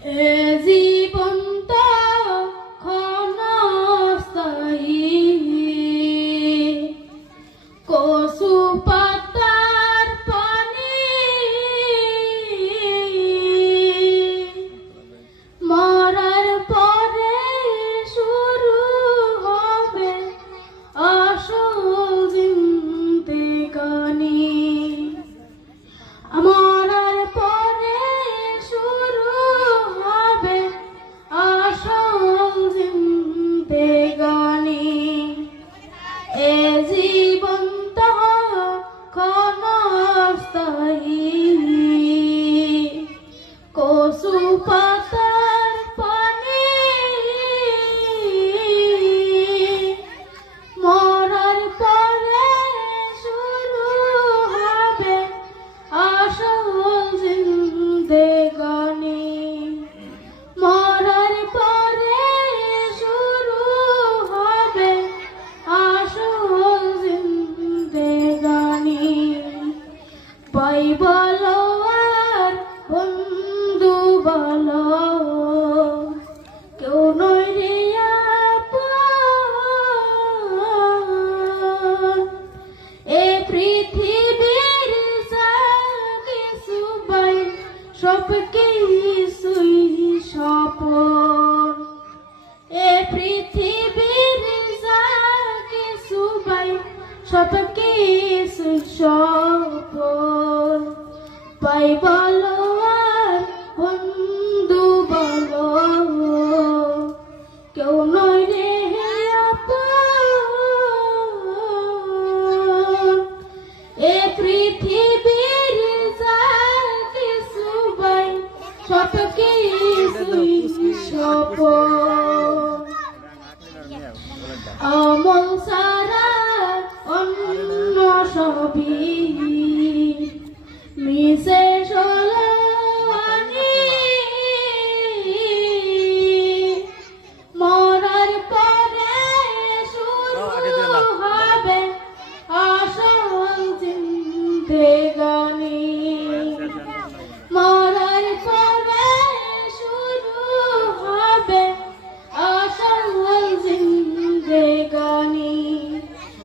এ জীবন তো ক্ষণস্থায়ী, কচু পাতার পানি মরার পরে শুরু হবে আসল জিন্দেগানি। মরার পরে শুরু হবে আসল জিন্দেগানি। এ জীবন তো ক্ষণস্থায়ী, কচু পাতার পানি মরার পরে শুরু হবে আসল জিন্দেগানি। মরার পরে শুরু হবে আসল জিন্দেগানি। ভাই বলো আর বন্ধু বলো, কেউ নয় রে আপন। এ পৃথিবীর যা কিছু পাই সব কিছুই স্বপন। এ পৃথিবীর যা কিছু পাই সব কিছুই স্বপন। ভাই বলো আর বন্ধু বলো, কেউ নয় রে আপন। এ পৃথিবীর যা কিছু পাই সব কিছুই স্বপন। আমল ছাড়া অন্য সবই